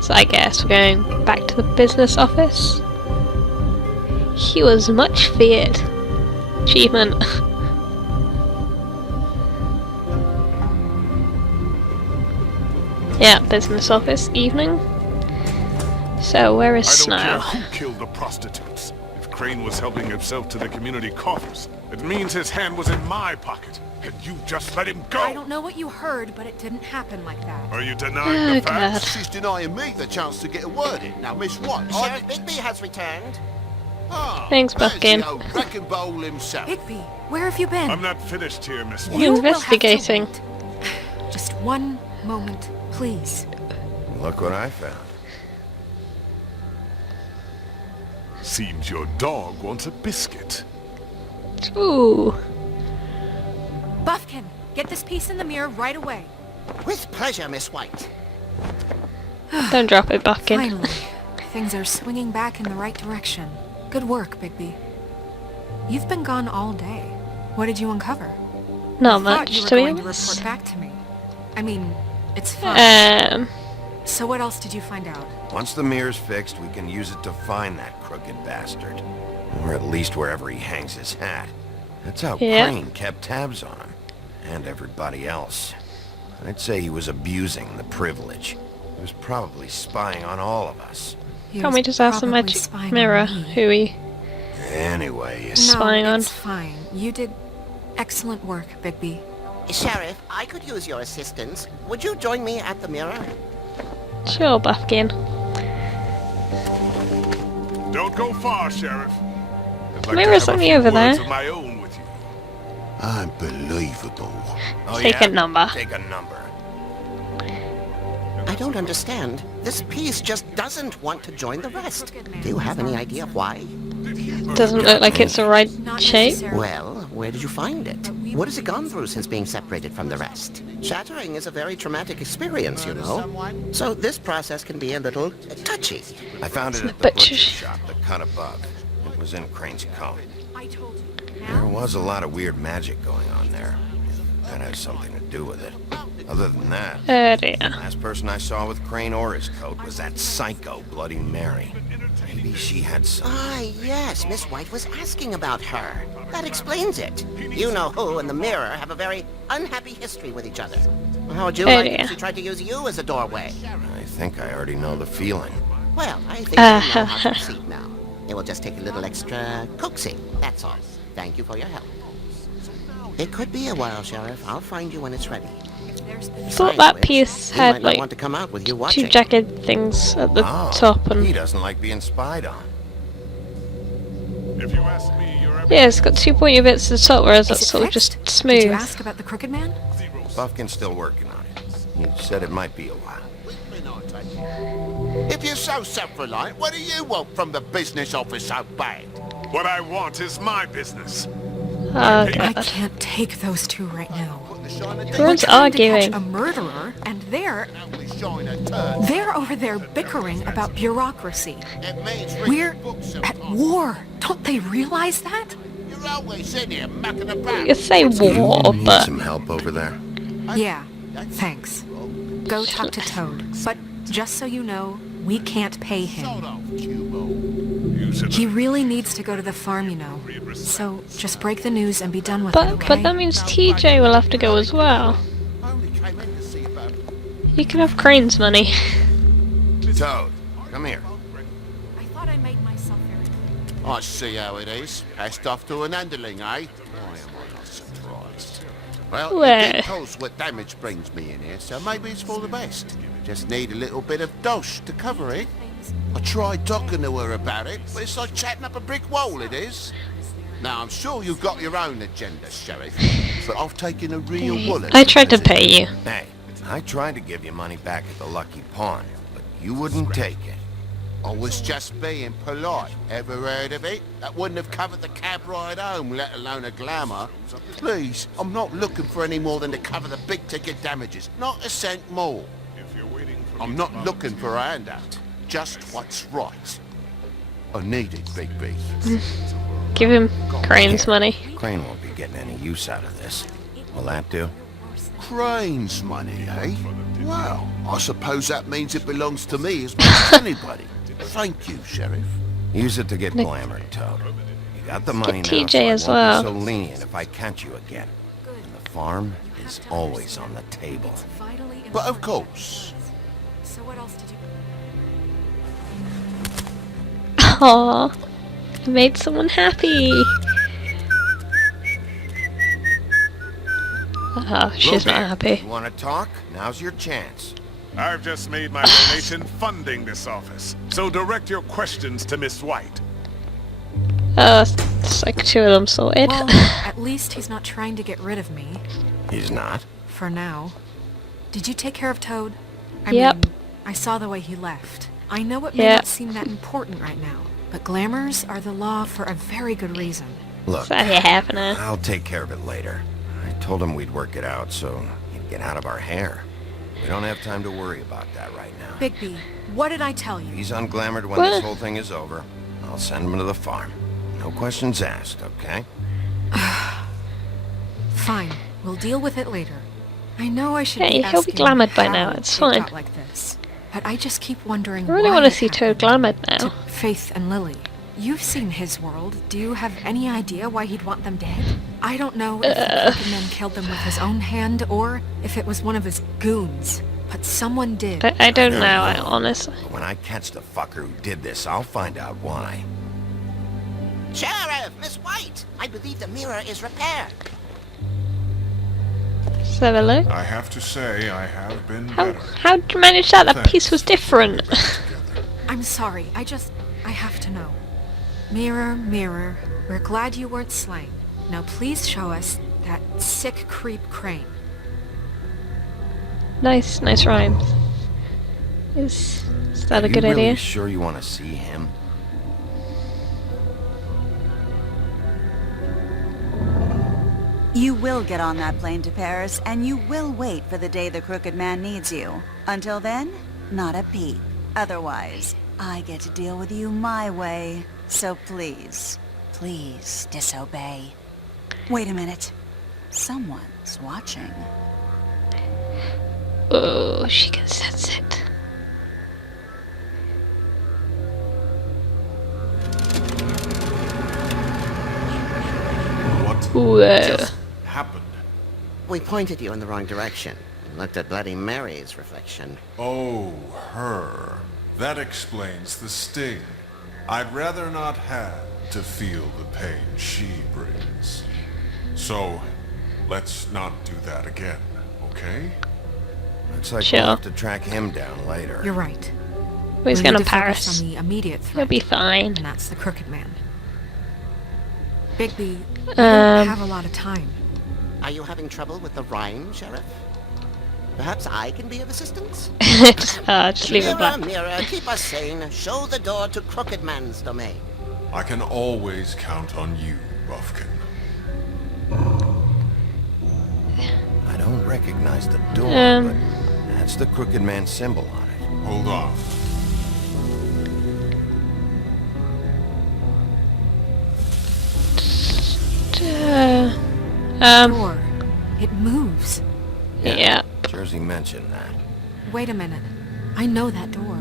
So I guess we're going back to the business office. He was much feared. Achievement. Yeah, business office, evening. So where is Snow? I don't care who killed the prostitutes. If Crane was helping himself to the community coffers, it means his hand was in my pocket. And you just let him go! I don't know what you heard, but it didn't happen like that. Are you denying the facts? She's denying me the chance to get a word in. Now, Miss White, Sheriff Bigby has returned. Thanks, there's Buckin. the old wrecking bowl himself. Bigby, where have you been? I'm not finished here, Miss White. You will have to investigating. wait. Just one moment, please. Look what I found. Seems your dog wants a biscuit. Ooh. Buffkin, get this piece in the mirror right away. With pleasure, Miss White. Don't drop it, Buckin. Finally, things are swinging back in the right direction. Good work, Bigby. You've been gone all day. What did you uncover? Not Thought much, you were to be going to honest. report back to me. I mean, it's fine. Um, So what else did you find out? Once the mirror's fixed, we can use it to find that crooked bastard. Or at least wherever he hangs his hat. That's how Yeah. Crane kept tabs on him. And everybody else. I'd say he was abusing the privilege. He was probably spying on all of us. He can't was we just ask the probably magic spying on mirror me. who he... Anyway, No, spying on? it's fine. You did excellent work, Bigby. Sheriff, I could use your assistance. Would you join me at the mirror? Sure, Buffkin. Don't go far, Sheriff. I'd like Mirror's to have a only few over words there. of my own with you. unbelievable. Oh, Take a number. Take a number. I don't understand. This piece just doesn't want to join the rest. Do you have any idea why? Doesn't look like it's the right Not shape. necessarily. Well, where did you find it? What has it gone through since being separated from the rest? Shattering is a very traumatic experience, you know. So this process can be a little touchy. I found it at the But butcher sh- shop, the cut above. It was in Crane's coat. I told you. There was a lot of weird magic going on there. That has something to do with it. Other than that, Oh dear. last person I saw with Crane or his coat was that psycho Bloody Mary. Maybe she had some... Ah, yes, Miss White was asking about her. That explains it. You know who and the mirror have a very unhappy history with each other. How would you Oh, like it dear. if she tried to use you as a doorway? I think I already know the feeling. Well, I think I know how to proceed now. It will just take a little extra coaxing, that's all. Thank you for your help. It could be a while, Sheriff. I'll find you when it's ready. Thought Besides that which, piece he might had not like want to come out with you two watching. jagged things at the Oh, top he and... doesn't like being spied on. If you ask me, you're Yeah, it's got two pointy bits at the top, whereas Is that's it sort of fixed? just Did smooth. you ask about the Crooked Man? Buffkin's still working on it. He said it might be a while. If you're so self-reliant, what do you want from the business office so bad? What I want is my business. Oh I god. can't take those two right now. Everyone's Trying to catch arguing. a murderer, and they're over there bickering about bureaucracy. We're at war. Don't they realize that? You're always in here mucking about. You say war, You need but... some help over there? Yeah, thanks. Go talk to Toad. But just so you know, we can't pay him. You said He really needs to go to the farm, you know. So just break the news and be done with it, okay? But that means TJ will have to go as well. You can have Crane's money. Toad, come here. I thought I made myself very... I see how it is. Passed off to an underling, eh? Why am I not surprised? Well, you Well. did cause what damage brings me in here, so maybe it's for the best. Just need a little bit of dosh to cover it. I tried talking to her about it, but it's like chatting up a brick wall, it is. Now, I'm sure you've got your own agenda, Sheriff, but I've taken a real bullet. I tried to pay you. Hey, I tried to give you money back at the Lucky Pawn, but you wouldn't take it. I was just being polite. Ever heard of it? That wouldn't have covered the cab ride home, let alone a glamour. Please, I'm not looking for any more than to cover the big-ticket damages. Not a cent more. if you're waiting for I'm me not to looking for a handout. Just what's right. I need it, Big B. Give him Crane's money. Crane won't be getting any use out of this. Will that do? Crane's money, eh? Well, I suppose that means it belongs to me as much as anybody. Thank you, Sheriff. Use it to get glamored, Toad. You got the money now, TJ so I as won't well. be so lenient if I catch you again. And the farm is always on the table. Vitally But of important. course. So what else did you... Aww. I made someone happy. Oh, she's not happy. You want to talk? Now's your chance. I've just made my donation funding this office, so direct your questions to Miss White. It's like 2 of them sorted. Well, at least he's not trying to get rid of me. He's not. For now. Did you take care of Toad? I Yep. mean, I saw the way he left. I know it may Yep. not seem that important right now, but glamours are the law for a very good reason. Look, So you having it? I'll take care of it later. I told him we'd work it out so he'd get out of our hair. We don't have time to worry about that right now. Bigby, what did I tell you? He's unglamored when What? this whole thing is over. I'll send him to the farm. No questions asked, okay? Fine, we'll deal with it later. I know I should Hey, be he'll be asking glamoured by how now, it's it fine. got like this, but I just keep wondering I really why want to it see Toad happened. glamoured now. To Faith and Lily. You've seen his world. Do you have any idea why he'd want them dead? I don't know if the Crooked Man killed them with his own hand or if it was one of his goons, but someone did. I don't know, I honestly. But when I catch the fucker who did this, I'll find out why. Sheriff, Miss White, I believe the mirror is repaired. Let's have a look. I have to say, I have been How'd you manage that? That piece was different. I'm sorry, I have to know. Mirror, mirror, we're glad you weren't slain. Now please show us that sick creep Crane. Nice rhymes. Is that a good Are you really idea? sure you want to see him? You will get on that plane to Paris, and you will wait for the day the Crooked Man needs you. Until then, not a peep. Otherwise, I get to deal with you my way. So please, please disobey. Wait a minute. Someone's watching. Oh, she can sense it. What Whoa. happened? We pointed you in the wrong direction and looked at Bloody Mary's reflection. Oh, her. That explains the sting. I'd rather not have to feel the pain she brings. So, let's not do that again, okay? Looks like Sure. we'll have to track him down later. You're right. He's We going need to to focus Paris. on the immediate He'll threat, be fine. and that's the Crooked Man. Bigby, we Um, don't have a lot of time. Are you having trouble with the rhyme, Sheriff? Perhaps I can be of assistance? just leave it Mirror, blank. mirror, keep us sane. Show the door to Crooked Man's domain. I can always count on you, Buffkin. I don't recognize the door, Um. but that's the Crooked Man symbol on it. Hold on. Door. It moves. Yeah. Jersey mentioned that. Wait a minute. I know that door.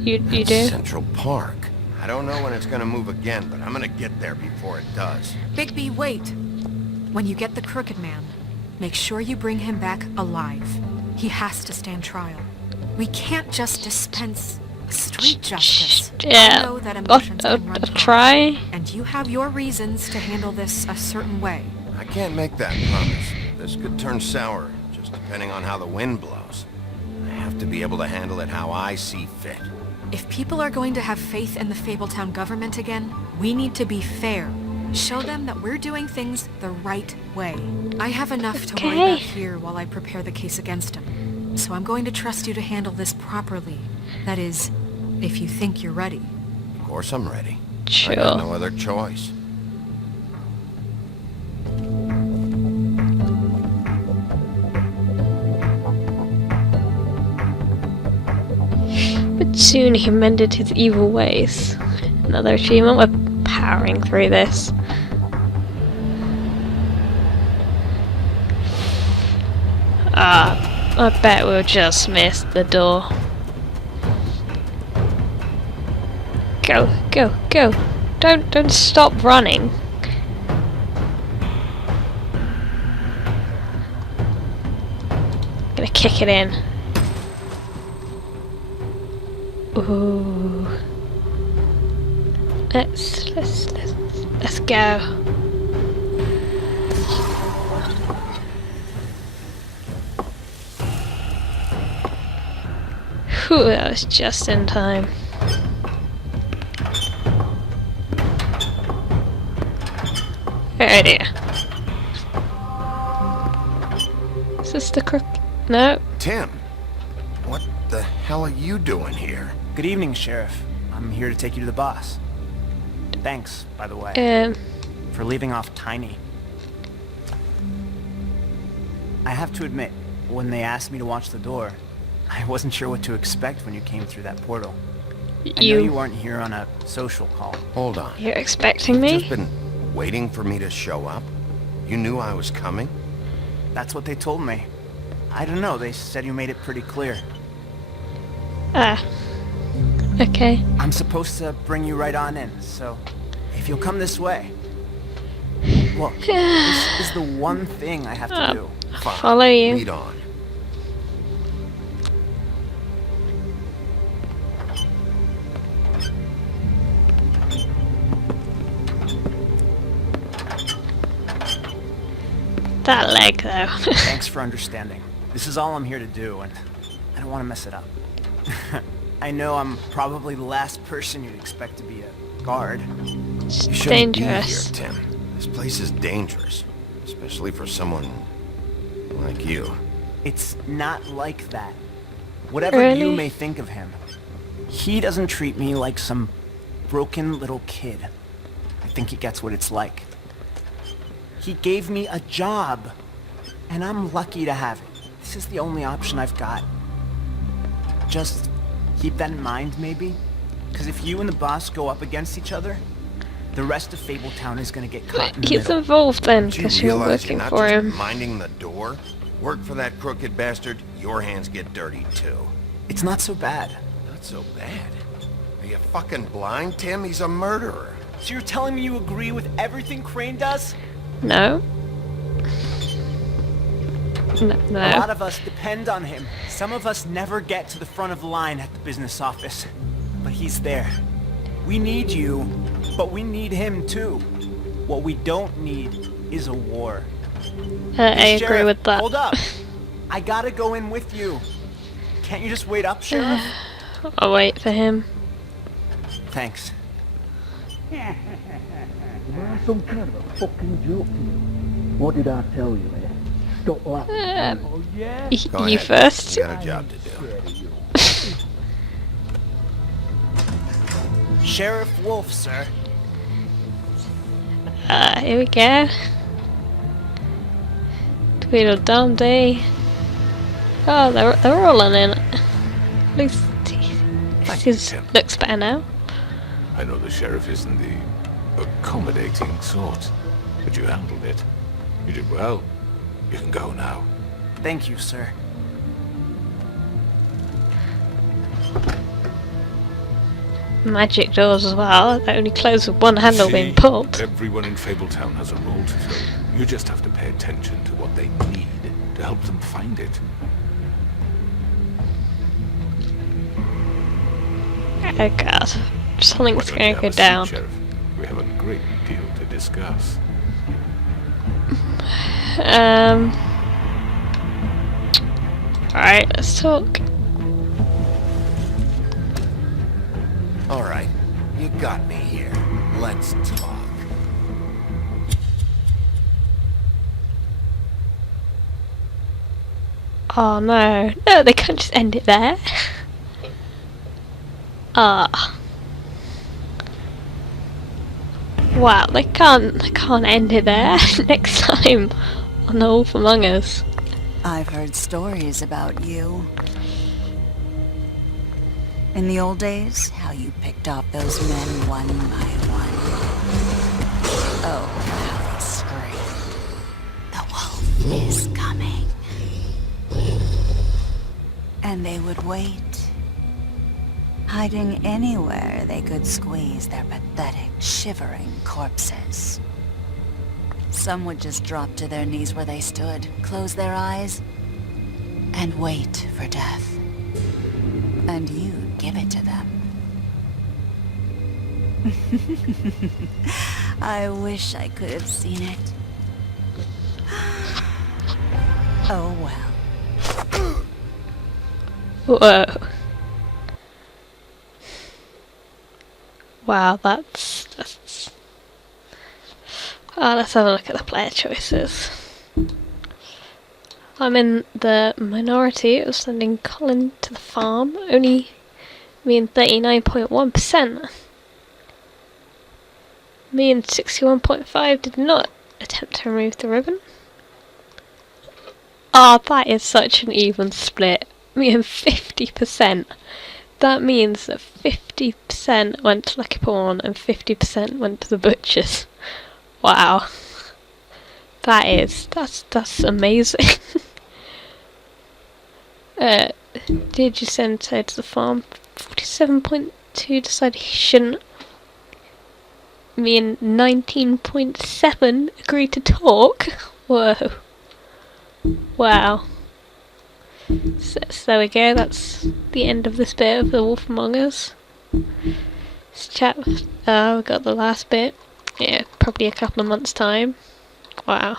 You That's do? Central Park. I don't know when it's gonna move again, but I'm gonna get there before it does. Bigby, wait. When you get the Crooked Man, make sure you bring him back alive. He has to stand trial. We can't just dispense street justice. I Yeah. know that emotions can run high, Try. and you have your reasons to handle this a certain way. I can't make that promise. This could turn sour, just depending on how the wind blows. I have to be able to handle it how I see fit. If people are going to have faith in the Fabletown government again, we need to be fair. Show them that we're doing things the right way. I have enough to worry Okay. about here while I prepare the case against him. So I'm going to trust you to handle this properly. That is, if you think you're ready. Of course I'm ready. I Sure. got no other choice. But soon he mended his evil ways. Another achievement. We're powering through this. I bet we'll just miss the door. Go, go, go. Don't stop running. Gonna kick it in. Ooh. Let's go. Whew, that was just in time. Oh dear. Is this the crook? No. Tim, what the hell are you doing here? Good evening, Sheriff. I'm here to take you to the boss. Thanks, by the way, for leaving off Tiny. I have to admit, when they asked me to watch the door, I wasn't sure what to expect when you came through that portal. I know you weren't here on a social call. Hold on. You're expecting me? You've just been waiting for me to show up? You knew I was coming? That's what they told me. I don't know, they said you made it pretty clear. Ah. Okay. I'm supposed to bring you right on in, so if you'll come this way. Look, this is the one thing I have to do. Fine. Follow you. Lead on. That leg, though. Thanks for understanding. This is all I'm here to do, and I don't want to mess it up. I know I'm probably the last person you'd expect to be a guard. It's You shouldn't dangerous. be here, Tim. This place is dangerous, especially for someone like you. It's not like that. Whatever you Really? may think of him, he doesn't treat me like some broken little kid. I think he gets what it's like. He gave me a job, and I'm lucky to have it. This is the only option I've got. Just keep that in mind, maybe? Because if you and the boss go up against each other, the rest of Fabletown is gonna get caught in the He's middle. involved then, Do you because you're realize you're working not for just him. minding the door? Work for that crooked bastard, your hands get dirty too. It's not so bad. Not so bad. Are you fucking blind, Tim? He's a murderer. So you're telling me you agree with everything Crane does? No. A No. lot of us depend on him. Some of us never get to the front of the line at the business office. But he's there. We need you, but we need him too. What we don't need is a war. I Hey, agree Sheriff, with that. Hold up. I gotta go in with you. Can't you just wait up, Sheriff? I'll wait for him. Thanks. Some kind of a fucking joke to you. What did I tell you, eh? Stop laughing. Oh, yeah? Go You ahead. first. You got a job to do. Sheriff Wolf, sir. Here we go. Tweedledum. Oh, they're all on it. Looks looks better now. I know the sheriff isn't the accommodating sort, but you handled it. You did well. You can go now. Thank you, sir. Magic doors as well. They only close with one handle being See, pulled. everyone in Fabletown has a role to fill. You just have to pay attention to what they need to help them find it. Oh god. Something's Why don't going you to have go a seat, down. Sheriff? We have a great deal to discuss. Alright, let's talk. All right, you got me here. Let's talk. Oh no. No, they can't just end it there. Ah. Wow, they can't end it there. Next time on The Wolf Among Us. I've heard stories about you. In the old days, how you picked off those men one by one. Oh, how they screamed. The wolf is coming. And they would wait, hiding anywhere they could squeeze their pathetic, shivering corpses. Some would just drop to their knees where they stood, close their eyes, and wait for death. And you'd give it to them. I wish I could have seen it. Oh well. Whoa. Wow, that's... Oh, let's have a look at the player choices. I'm in the minority of sending Colin to the farm, only me and 39.1%. Me and 61.5 did not attempt to remove the ribbon. Oh, that is such an even split. Me and 50%. That means that 50% went to Lucky Pawn and 50% went to the butchers. Wow. That's amazing. Did you send Ted to the farm? 47.2 decided he shouldn't. Me and 19.7 agreed to talk. Whoa. Wow. So there we go, that's the end of this bit of The Wolf Among Us. Let's chat. We got the last bit. Yeah, probably a couple of months' time. Wow.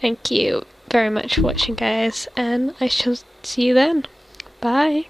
Thank you very much for watching, guys, and I shall see you then. Bye.